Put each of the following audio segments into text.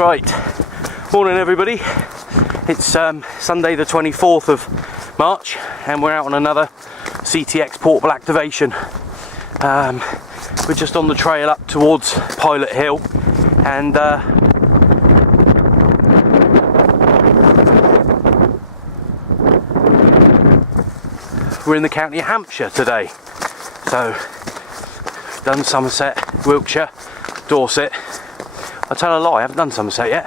Right, morning everybody. It's Sunday the 24th of March and we're out on another CTX portable activation. We're just on the trail up towards Pilot Hill and we're in the county of Hampshire today. So, done Somerset, Wiltshire, Dorset. I'll tell a lie, I haven't done Somerset yet.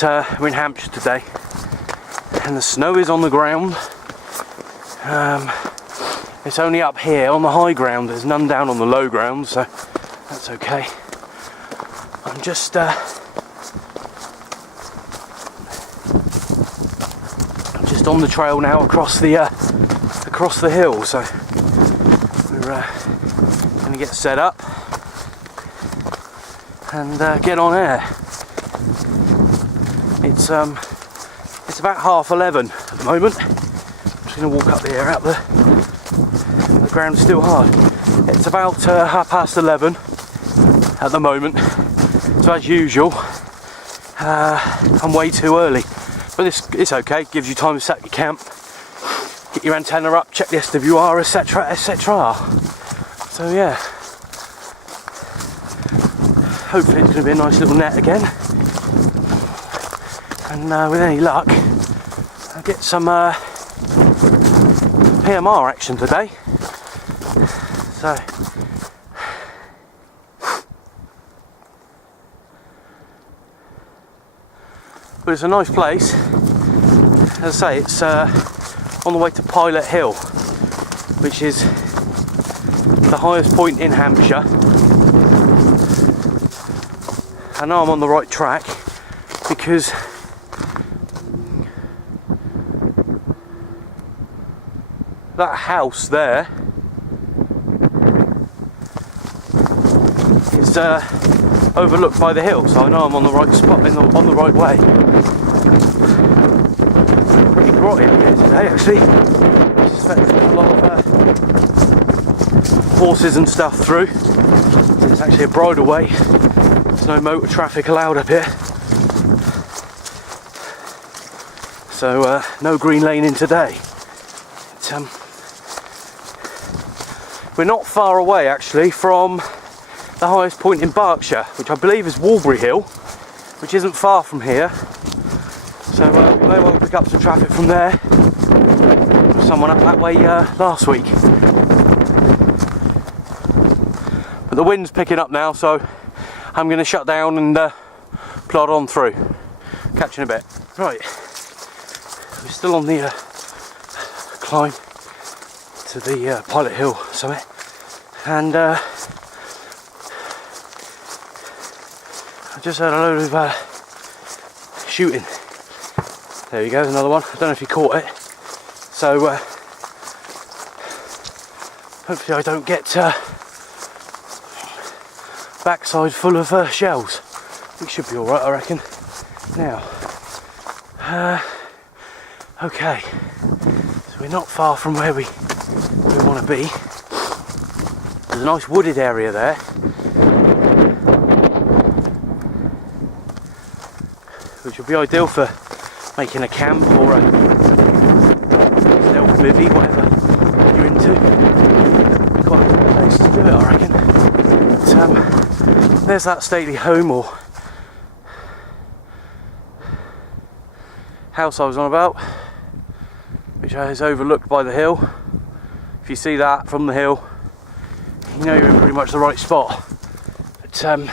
But, we're in Hampshire today. And the snow is on the ground. It's only up here on the high ground, there's none down on the low ground, so that's okay. I'm just on the trail now across the hill, so we're going to get set up and get on air. It's about 11:30 at the moment. I'm just going to walk up the air out the ground's still hard. It's about 11:30 at the moment, so as usual I'm way too early, but it's okay, gives you time to set your camp, get your antenna up, check the SWR, etc, etc. So yeah, hopefully it's going to be a nice little net again, and with any luck I'll get some PMR action today. So but it's a nice place. As I say, it's on the way to Pilot Hill, which is the highest point in Hampshire. I know I'm on the right track because that house there is overlooked by the hill, so I know I'm on the right spot, on the right way. Pretty grotty up here today, actually. I suspect there's been a lot of horses and stuff through. It's actually a bridleway. There's no motor traffic allowed up here, so no green lane in today. We're not far away actually from the highest point in Berkshire, which I believe is Walbury Hill, which isn't far from here. So we may well pick up some traffic from there. Someone up that way last week. But the wind's picking up now, so I'm going to shut down and plod on through. Catch you in a bit. Right, we're still on the climb to the Pilot Hill summit, and I just heard a load of shooting. There you go, another one. I don't know if you caught it. So hopefully I don't get backside full of shells. We should be alright, I reckon. Now, okay, so we're not far from where we want to be. There's a nice wooded area there, which would be ideal for making a camp or a stealth bivvy, whatever you're into. Quite a good place to do it, I reckon. But, there's that stately home or house I was on about, which is overlooked by the hill. If you see that from the hill, you know you're in pretty much the right spot. But I'm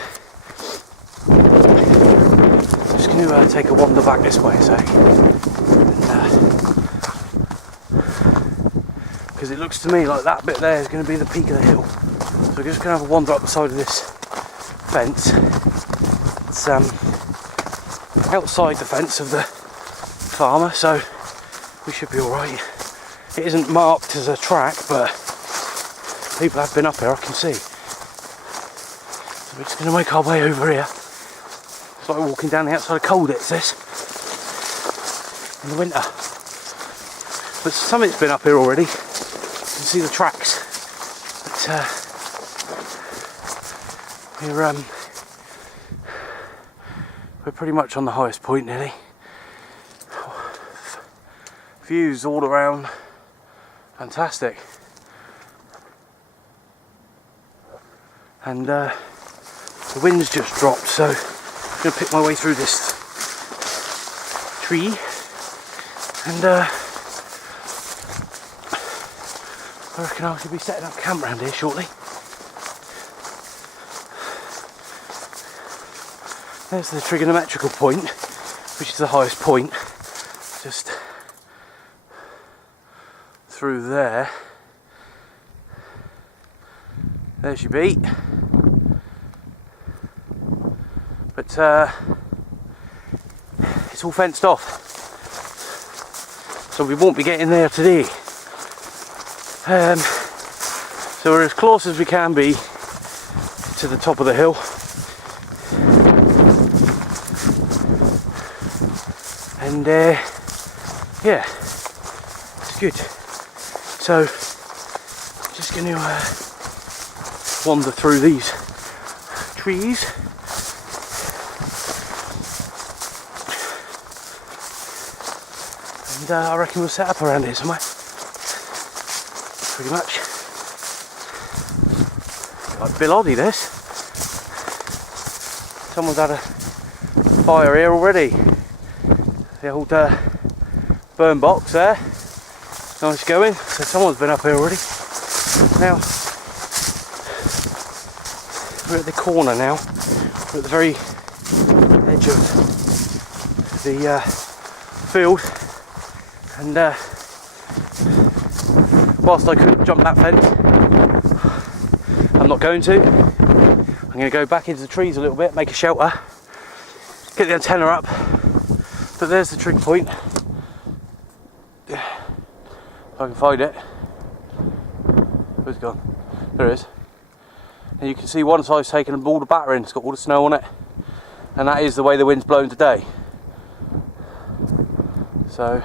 just going to take a wander back this way a sec, because it looks to me like that bit there is going to be the peak of the hill. So we're just going to have a wander up the side of this fence. It's outside the fence of the farmer, so we should be alright. It isn't marked as a track, but people have been up here, I can see. So we're just going to make our way over here. It's like walking down the outside of Colditz, this, in the winter. But Summit's been up here already. You can see the tracks. But we're We're pretty much on the highest point nearly. Views all around, fantastic. And the wind's just dropped, so I'm going to pick my way through this tree. And I reckon I should be setting up camp around here shortly. There's the trigonometrical point, which is the highest point, just through there. There's your beat. But it's all fenced off, so we won't be getting there today. So we're as close as we can be to the top of the hill. And yeah, it's good. So just going to wander through these trees. And I reckon we'll set up around here somewhere. Pretty much. Like Bill Oddie, this. Someone's had a fire here already. The old burn box there. Nice going. So someone's been up here already. Now we're at the corner now. We're at the very edge of the field, and whilst I could jump that fence, I'm not going to. I'm going to go back into the trees a little bit, make a shelter, get the antenna up. But there's the trig point. If I can find it. Where's it gone? There it is. And you can see one side's taken all the battering, it's got all the snow on it. And that is the way the wind's blowing today. So,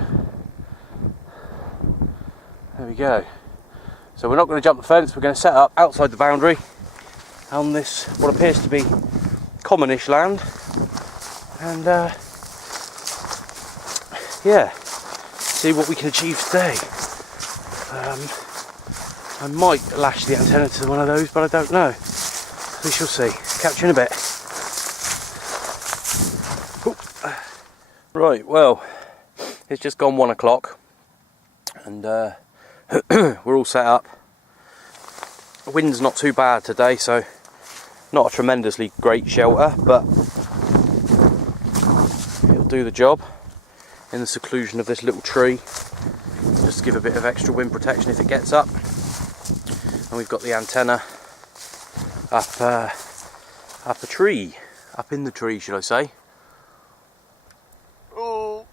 there we go. So we're not going to jump the fence, we're going to set up outside the boundary on this, what appears to be commonish land. And yeah, see what we can achieve today. I might lash the antenna to one of those, but I don't know. We shall see. Catch you in a bit. Ooh. Right, well, it's just gone 1 o'clock, and we're all set up. The wind's not too bad today, so not a tremendously great shelter, but it'll do the job in the seclusion of this little tree, just to give a bit of extra wind protection if it gets up. And we've got the antenna up the tree, up in the tree, should I say. Oh.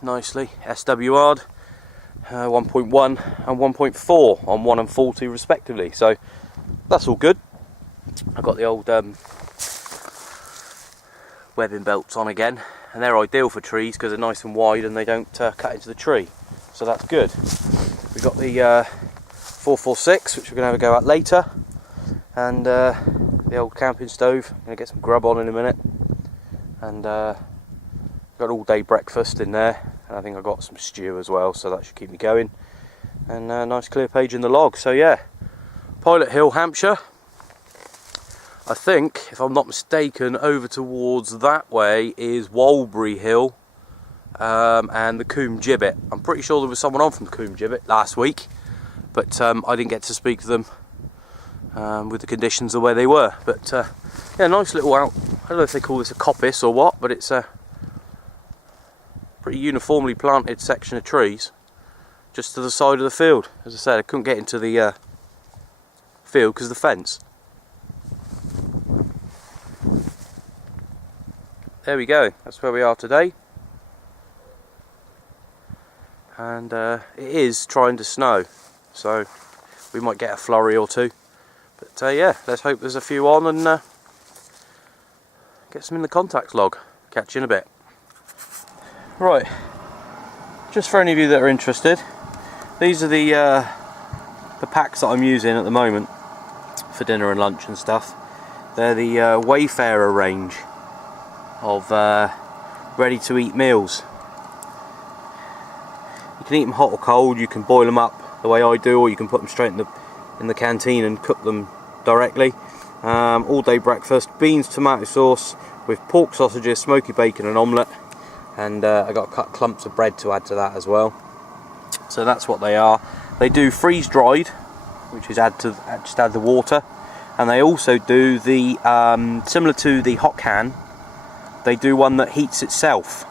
Nicely SWR'd, 1.1 and 1.4 on 1 and 40 respectively, so that's all good. I've got the old webbing belts on again, and they're ideal for trees because they're nice and wide and they don't cut into the tree, so that's good. We've got the 446, which we're going to have a go at later, and the old camping stove. I'm going to get some grub on in a minute, and got all day breakfast in there, and I think I got some stew as well, so that should keep me going. And a nice clear page in the log. So yeah, Pilot Hill, Hampshire. I think, if I'm not mistaken, over towards that way is Walbury Hill and the Coombe Gibbet. I'm pretty sure there was someone on from the Coombe Gibbet last week, but I didn't get to speak to them with the conditions the way they were. But yeah, nice little out. I don't know if they call this a coppice or what, but it's a pretty uniformly planted section of trees just to the side of the field. As I said, I couldn't get into the field because of the fence. There we go, that's where we are today. And it is trying to snow, so we might get a flurry or two. But yeah, let's hope there's a few on and get some in the contacts log. Catch you in a bit. Right, just for any of you that are interested, these are the packs that I'm using at the moment for dinner and lunch and stuff. They're the Wayfarer range of ready-to-eat meals. You can eat them hot or cold. You can boil them up the way I do, or you can put them straight in the canteen and cook them directly. All day breakfast: beans, tomato sauce with pork sausages, smoky bacon and omelette, and I got cut clumps of bread to add to that as well. So that's what they are. They do freeze dried, which is just add the water, and they also do the similar to the hot can. They do one that heats itself,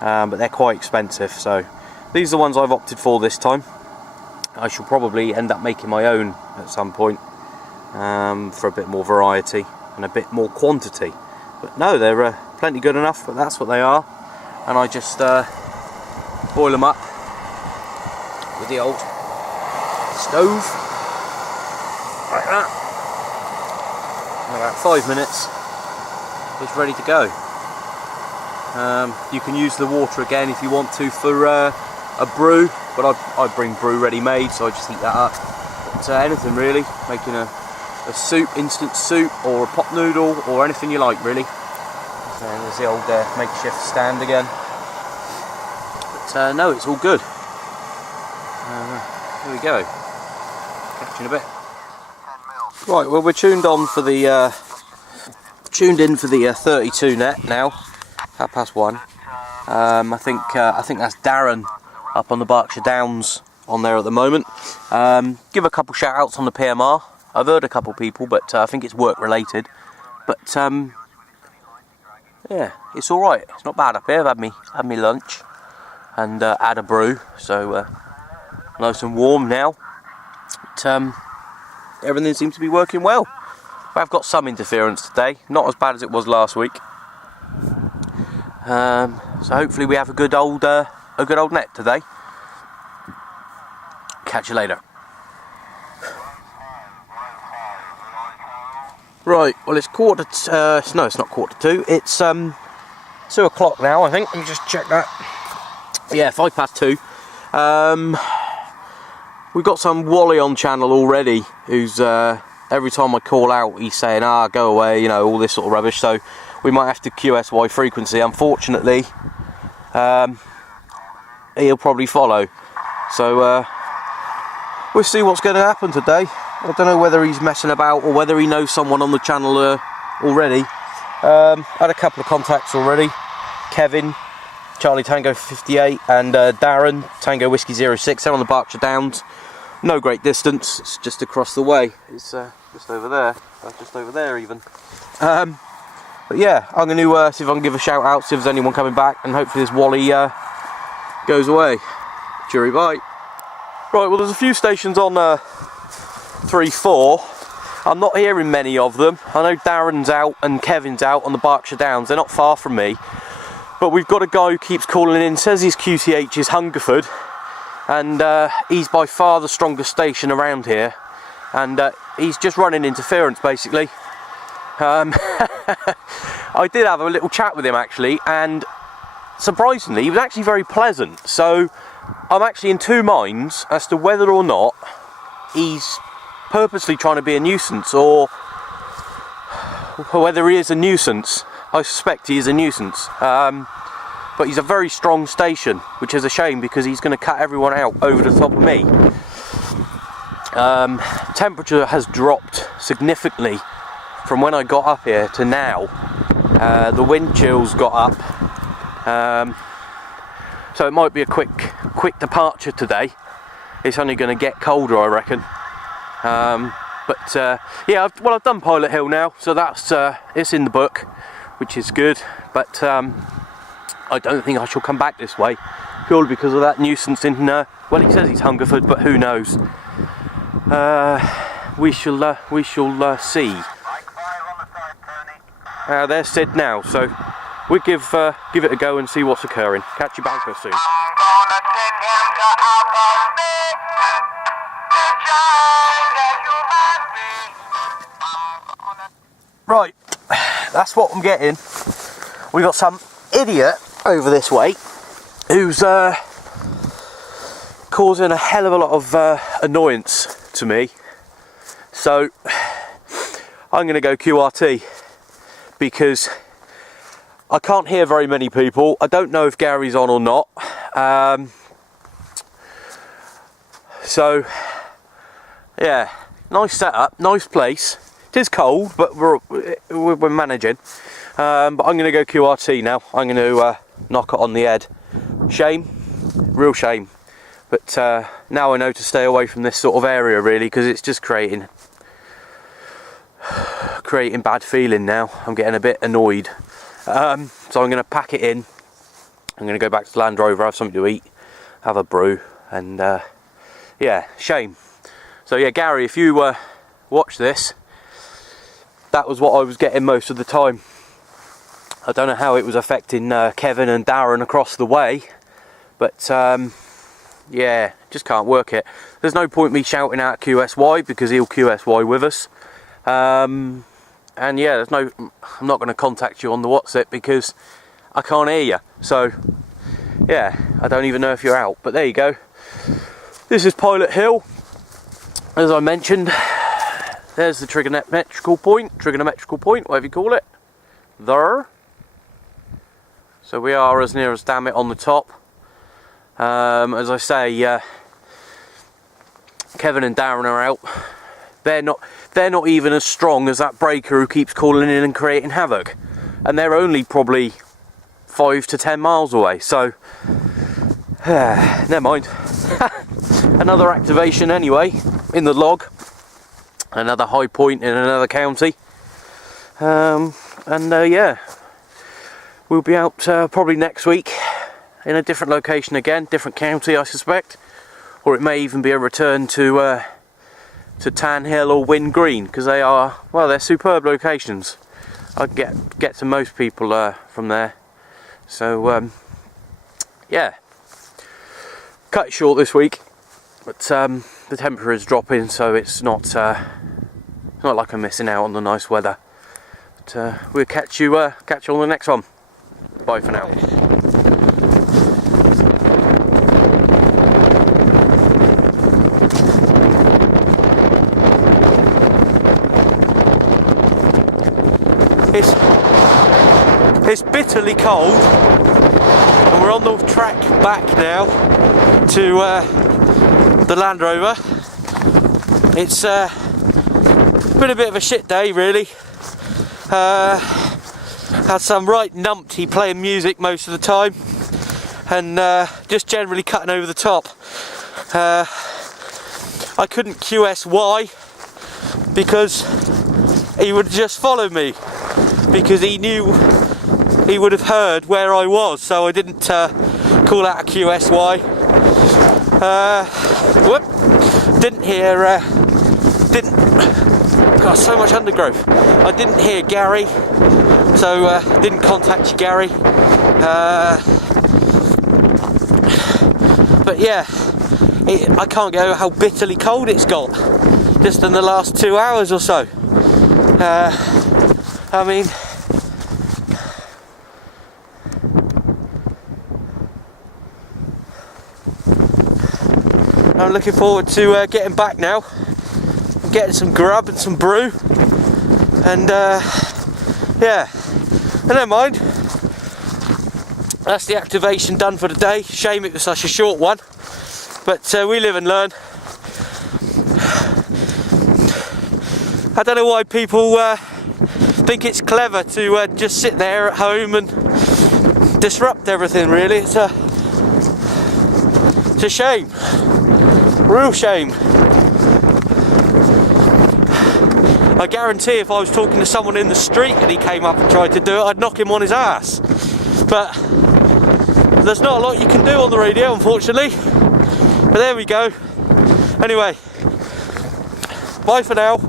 but they're quite expensive. So these are the ones I've opted for this time. I shall probably end up making my own at some point, for a bit more variety and a bit more quantity. But no, they're plenty good enough, but that's what they are. And I just boil them up with the old stove, like that. In about 5 minutes, it's ready to go. You can use the water again if you want to for a brew, but I bring brew ready made, so I just heat that up. But anything really, making a soup, instant soup, or a pot noodle, or anything you like really. And there's the old makeshift stand again. But no, it's all good. Here we go. Catch you in a bit. Right, well, we're tuned in for the 32 net now. 1:30. I think that's Darren up on the Berkshire Downs on there at the moment. Give a couple shout outs on the PMR. I've heard a couple people, but I think it's work related. But yeah, it's all right. It's not bad up here. I've had me lunch and had a brew, so nice and warm now. But everything seems to be working well. I've got some interference today, not as bad as it was last week. So hopefully we have a good old net today. Catch you later. Right, well, it's no, it's not 1:45. It's 2 o'clock now, I think. Let me just check that. Yeah, 2:05. We've got some Wally on channel already, who's every time I call out, he's saying, go away, you know, all this sort of rubbish. So we might have to QSY frequency. Unfortunately, he'll probably follow. So we'll see what's going to happen today. I don't know whether he's messing about or whether he knows someone on the channel already. Had a couple of contacts already. Kevin, Charlie Tango 58, and Darren, Tango Whiskey 06. They're on the Berkshire Downs. No great distance, it's just across the way. It's just over there, just over there even. But yeah, I'm going to see if I can give a shout out, see if there's anyone coming back, and hopefully this Wally goes away. Cheery, bye. Right, well, there's a few stations on 3-4. I'm not hearing many of them. I know Darren's out and Kevin's out on the Berkshire Downs. They're not far from me. But we've got a guy who keeps calling in, says his QTH is Hungerford. And he's by far the strongest station around here. And he's just running interference, basically. I did have a little chat with him, actually. And surprisingly, he was actually very pleasant. So I'm actually in two minds as to whether or not he's purposely trying to be a nuisance, or whether he is a nuisance. I suspect he is a nuisance, but he's a very strong station, which is a shame because he's going to cut everyone out over the top of me. Temperature has dropped significantly from when I got up here to now. The wind chill's got up, so it might be a quick departure today. It's only going to get colder, I reckon. Yeah, I've done Pilot Hill now, so that's it's in the book, which is good. But I don't think I shall come back this way, purely because of that nuisance in. Well, he says he's Hungerford, but who knows? We shall see. There's Sid now, so we give it a go and see what's occurring. Catch you back soon. Right, that's what I'm getting. We've got some idiot over this way who's causing a hell of a lot of annoyance to me. So I'm going to go QRT because I can't hear very many people. I don't know if Gary's on or not. So yeah, nice setup, nice place. It is cold, but we're managing. But I'm going to go QRT now. I'm going to knock it on the head. Shame, real shame. But now I know to stay away from this sort of area really, because it's just creating bad feeling now. I'm getting a bit annoyed. So I'm going to pack it in. I'm going to go back to the Land Rover, have something to eat, have a brew, and yeah, shame. So yeah, Gary, if you watch this, that was what I was getting most of the time. I don't know how it was affecting Kevin and Darren across the way, but yeah, just can't work it. There's no point me shouting out QSY because he'll QSY with us. And yeah, I'm not going to contact you on the WhatsApp because I can't hear you. So yeah, I don't even know if you're out, but there you go. This is Pilot Hill. As I mentioned, there's the trigonometrical point, whatever you call it, there. So we are as near as damn it on the top. As I say, Kevin and Darren are out. They're not even as strong as that breaker who keeps calling in and creating havoc, and they're only probably 5 to 10 miles away. So never mind. Another activation anyway in the log. Another high point in another county. Yeah, we'll be out probably next week in a different location again, different county I suspect, or it may even be a return to Tan Hill or Wind Green, because they're superb locations. I get to most people from there. So yeah, cut it short this week, but the temperature is dropping, so it's not like I'm missing out on the nice weather. But we'll catch you on the next one. Bye for now. It's bitterly cold, and we're on the track back now to the Land Rover. It's been a bit of a shit day really. Had some right numpty playing music most of the time, and just generally cutting over the top. I couldn't QSY because he would just follow me, because he knew he would have heard where I was, so I didn't call out a QSY. Got so much undergrowth. I didn't hear Gary, so didn't contact you, Gary. But yeah, I can't go how bitterly cold it's got just in the last 2 hours or so. I mean, I'm looking forward to getting back now, getting some grub and some brew, and yeah, and never mind. That's the activation done for the day. Shame it was such a short one, but we live and learn. I don't know why people think it's clever to just sit there at home and disrupt everything. Really, it's a shame, real shame. I guarantee if I was talking to someone in the street and he came up and tried to do it, I'd knock him on his ass. But there's not a lot you can do on the radio, unfortunately. But there we go. Anyway, bye for now.